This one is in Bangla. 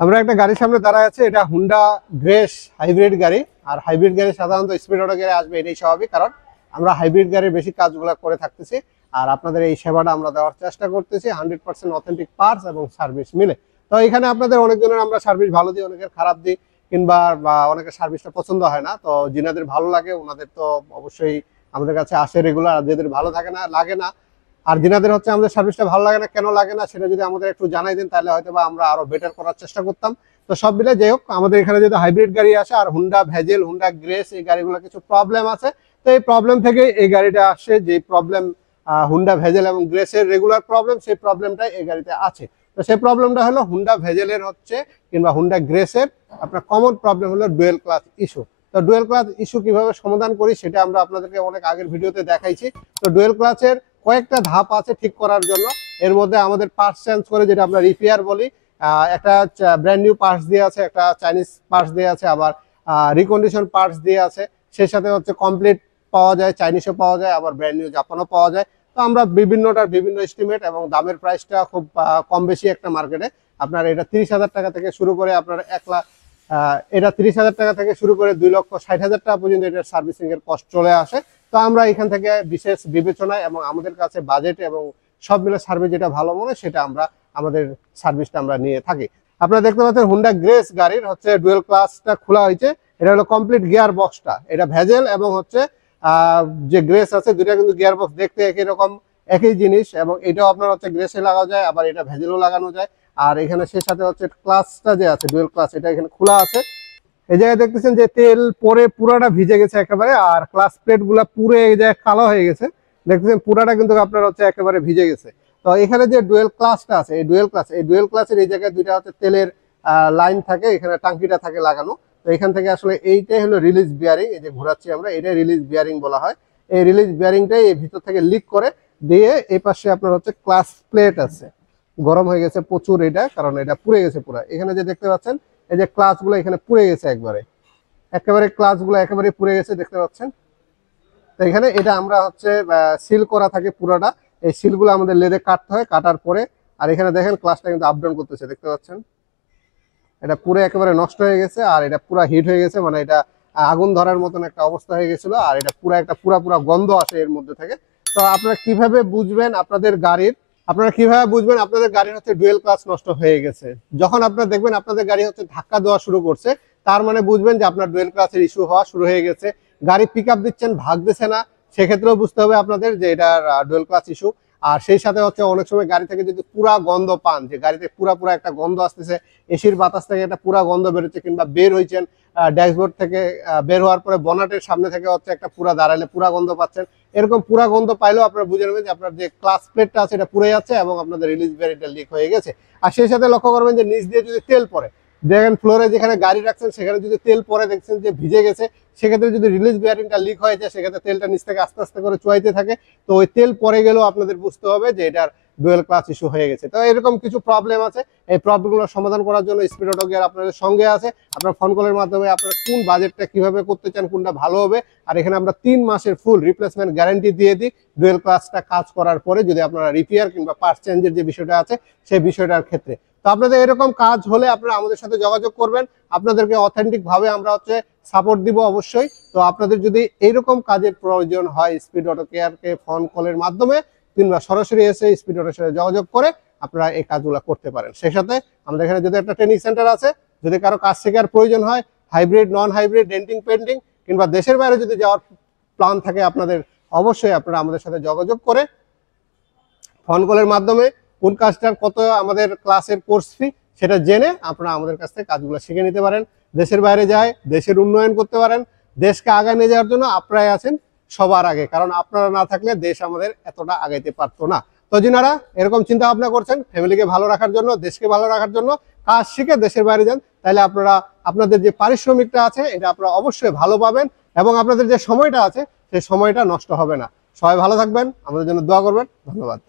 আমরা একটা গাড়ির সামনে দাঁড়ায় আছে, এটা হুন্ডা গ্রেস হাইব্রিড গাড়ি। আর হাইব্রিড গাড়ি সাধারণত স্পিড অটো গাড়ি আসবে, এটাই স্বাভাবিক, কারণ আমরা হাইব্রিড গাড়ির বেশি কাজগুলো করে থাকতেছি। আর আপনাদের এই সেবাটা আমরা দেওয়ার চেষ্টা করতেছি 100% অথেন্টিক পার্টস এবং সার্ভিস মিলে। তো এখানে আপনাদের অনেকজনের আমরা সার্ভিস ভালো দিই, অনেকের খারাপ দিই, কিংবা অনেকের সার্ভিসটা পছন্দ হয় না। তো যিনাদের ভালো লাগে ওনাদের তো অবশ্যই আমাদের কাছে আসে রেগুলার, আর যাদের ভালো থাকে না লাগে না, আর যিনাদের হচ্ছে আমাদের সার্ভিসটা ভালো লাগে না, কেন লাগে না সেটা যদি আমাদের একটু জানাই দেন তাহলে হয়তো বা আমরা আরো বেটার করার চেষ্টা করতাম। তো সব মিলে যাই হোক, আমাদের এখানে যেহেতু হাইব্রিড গাড়ি আসে আর হুন্ডা ভেজেল, হুন্ডা গ্রেস, এই গাড়িগুলো কিছু প্রবলেম আছে। তো এই প্রবলেম থেকে এই গাড়িটা আসে, যে প্রবলেম হুন্ডা ভেজেল এবং গ্রেসের রেগুলার প্রবলেম, সেই প্রবলেমটা এই গাড়িতে আছে। তো সেই প্রবলেমটা হলো হুন্ডা ভেজেলের হচ্ছে কিংবা হুন্ডা গ্রেসের আপনার কমন প্রবলেম হলো ডুয়েল ক্লাচ ইস্যু। তো ডুয়েল ক্লাচ ইস্যু কিভাবে সমাধান করি সেটা আমরা আপনাদেরকে অনেক আগের ভিডিওতে দেখাইছি। তো ডুয়েল ক্লাচের কয়েকটা ধাপ আছে ঠিক করার জন্য। এর মধ্যে আমাদের পার্টস চেঞ্জ করে, যেটা আমরা রিপেয়ার বলি, একটা ব্র্যান্ড নিউ পার্টস দিয়ে আছে, একটা চাইনিজ পার্টস দিয়ে আছে, আবার রিকন্ডিশন পার্টস দিয়ে আছে। সেই সাথে হচ্ছে কমপ্লিট পাওয়া যায়, চাইনিজও পাওয়া যায়, আবার ব্র্যান্ড নিউ জাপানও পাওয়া যায়। তো আমরা বিভিন্নটার বিভিন্ন এস্টিমেট এবং দামের প্রাইসটা খুব কম বেশি একটা মার্কেটে। আপনার এটা 30,000 টাকা থেকে শুরু করে আপনার 1 লাখ, এটা 30,000 টাকা থেকে শুরু করে 2,60,000 টাকা পর্যন্ত এটার সার্ভিসিং এর কস্ট চলে আসে। তো আমরা এখান থেকে বিশেষ বিবেচনায় এবং আমাদের কাছে বাজেট এবং সব মিলে সার্ভিস যেটা ভালো মনে সেটা আমরা আমাদের সার্ভিসটা আমরা নিয়ে থাকি। আপনারা দেখতে পাচ্ছেন হুন্ডা গ্রেস গাড়ির হচ্ছে ডুয়েল ক্লাসটা খোলা হয়েছে। এটা হলো কমপ্লিট গিয়ার বক্সটা, এটা ভেজেল এবং হচ্ছে যে গ্রেস আছে দুটা কিন্তু গিয়ার বক্স দেখতে একই রকম, একই জিনিস, এবং এটাও আপনার হচ্ছে গ্রেসে লাগানো যায়, আবার এটা ভেজেলও লাগানো যায়। আর এখানে সে সাথে হচ্ছে ক্লাসটা যে আছে ডুয়েল ক্লাস, এটা এখানে খোলা আছে। এই জায়গায় দেখতেছেন যে তেল পরে পুরাটা ভিজে গেছে একেবারে, আর ক্লাস প্লেট গুলা পুরো এই জায়গায় কালো হয়ে গেছে। দেখতেছেন পুরাটা কিন্তু আপনার হচ্ছে একেবারে ভিজে গেছে। তো এখানে যে ডুয়েল ক্লাসটা আছে, এই ডুয়েল ক্লাসের এই জায়গায় দুইটা হচ্ছে তেলের লাইন থাকে, এখানে টাঙ্কিটা থাকে লাগানো। তো এখান থেকে আসলে এইটাই হলো রিলিজ বিয়ারিং, এই যে ঘোরাচ্ছি আমরা, এটাই রিলিজ বিয়ারিং বলা হয়। এই রিলিজ বিয়ারিংটাই এই ভিতর থেকে লিক করে দিয়ে এই পাশে আপনার হচ্ছে ক্লাস প্লেট আছে, গরম হয়ে গেছে প্রচুর এটা, কারণ এটা পুড়ে গেছে পুরো। এখানে যে দেখতে পাচ্ছেন এই যে ক্লাচ গুলো এখানে পুড়ে গেছে একেবারে ক্লাচ গুলো একেবারে পুড়ে গেছে দেখতে পাচ্ছেন। তো এখানে এটা আমরা হচ্ছে সিল করা থাকে পুরোটা, এই সিল গুলো আমাদের লেদে কাটতে হয়, কাটার পরে। আর এখানে দেখেন ক্লাচটা কিন্তু আপ ডাউন করতেছে দেখতে পাচ্ছেন, এটা পুরো একেবারে নষ্ট হয়ে গেছে, আর এটা পুরো হিট হয়ে গেছে, মানে এটা আগুন ধরার মতন একটা অবস্থা হয়ে গেছিল, আর এটা পুরো একটা পুরা গন্ধ আসে এর মধ্যে থেকে। তো আপনারা কিভাবে বুঝবেন আপনাদের গাড়ির হচ্ছে ডুয়েল ক্লাচ নষ্ট হয়ে গেছে? যখন আপনারা দেখবেন আপনাদের গাড়ি হচ্ছে ধাক্কা দেওয়া শুরু করছে, তার মানে বুঝবেন যে আপনার ডুয়েল ক্লাচের ইস্যু হওয়া শুরু হয়ে গেছে। গাড়ি পিক আপ দিচ্ছেন, ভাগতেছে না, সেক্ষেত্রেও বুঝতে হবে আপনাদের যে এটার ডুয়েল ক্লাচ ইস্যু। আর সেই সাথে হচ্ছে অনেক সময় গাড়ি থেকে যদি পুরা গন্ধ পান, যে গাড়িতে পুরা একটা গন্ধ আসতেছে, এসির বাতাস থেকে একটা পুরা গন্ধ বেরোচ্ছে, কিংবা বের হয়েছেন ড্যাশবোর্ড থেকে, বের হওয়ার পরে বনাটের সামনে থেকে হচ্ছে একটা পুরা দাঁড়ালে পুরা গন্ধ পাচ্ছেন, এরকম পুরা গন্ধ পাইলেও আপনারা বুঝে নেবেন যে আপনার যে ক্লাচ প্লেটটা আছে এটা পুড়ে যাচ্ছে এবং আপনাদের রিলিজ বিয়ারিংটা লিক হয়ে গেছে। আর সেই সাথে লক্ষ্য করবেন যে নিচ দিয়ে যদি তেল পড়ে, দেখেন ফ্লোরে যেখানে গাড়ি রাখছেন সেখানে যদি তেল পরে দেখছেন যে ভিজে গেছে, সেক্ষেত্রে যদি রিলিজ বিয়ারিংটা লিক হয়ে যায়, সেক্ষেত্রে তেলটা নিচ থেকে আস্তে আস্তে করে চুয়াইতে থাকে। তো ওই তেল পরে গেলেও আপনাদের বুঝতে হবে যে এটার ডুয়েল ক্লাচ ইস্যু হয়ে গেছে। তো এরকম কিছু প্রবলেম আছে, এই প্রবলেমগুলো সমাধান করার জন্য স্পিড অটো গিয়ার আপনাদের সঙ্গে আছে। আপনার ফোন কলের মাধ্যমে আপনারা কোন বাজেটটা কিভাবে করতে চান, কোনটা ভালো হবে। আর এখানে আমরা 3 মাসের ফুল রিপ্লেসমেন্ট গ্যারান্টি দিয়ে দিই ডুয়েল ক্লাচটা কাজ করার পরে, যদি আপনারা রিপেয়ার কিংবা পার্টস চেঞ্জের যে বিষয়টা আছে সেই বিষয়টার ক্ষেত্রে। তো আপনাদের এরকম কাজ হলে আপনারা আমাদের সাথে যোগাযোগ করবেন, আপনাদেরকে অথেন্টিক ভাবে আমরা হচ্ছে সাপোর্ট দিব অবশ্যই। তো আপনাদের যদি এইরকম কাজের প্রয়োজন হয় স্পিড অটো কেয়ারকে ফোন কলের মাধ্যমে কিংবা সরাসরি এসে স্পিড অটোর সাথে যোগাযোগ করে আপনারা এই কাজগুলো করতে পারেন। সেই সাথে আমাদের এখানে যদি একটা ট্রেনিং সেন্টার আছে, যদি কারো কাজ শেখার প্রয়োজন হয়, hybrid non hybrid, denting painting, কিংবা দেশের বাইরে যদি যাওয়ার প্ল্যান থাকে আপনাদের, অবশ্যই আপনারা আমাদের সাথে যোগাযোগ করে ফোন কলের মাধ্যমে কোন কাজটার কত আমাদের ক্লাসের কোর্স ফি সেটা জেনে আপনারা আমাদের কাছ থেকে কাজগুলো শিখে নিতে পারেন। দেশের বাইরে যায় দেশের উন্নয়ন করতে পারেন, দেশকে আগায় নিয়ে যাওয়ার জন্য আপনারাই আছেন সবার আগে, কারণ আপনারা না থাকলে দেশ আমাদের এতটা আগাইতে পারতো না। তো যিনারা এরকম চিন্তা ভাবনা করছেন ফ্যামিলিকে ভালো রাখার জন্য, দেশকে ভালো রাখার জন্য, কাজ শিখে দেশের বাইরে যান, তাহলে আপনারা আপনাদের যে পারিশ্রমিকটা আছে এটা আপনারা অবশ্যই ভালো পাবেন, এবং আপনাদের যে সময়টা আছে সেই সময়টা নষ্ট হবে না। সবাই ভালো থাকবেন, আমাদের জন্য দোয়া করবেন। ধন্যবাদ।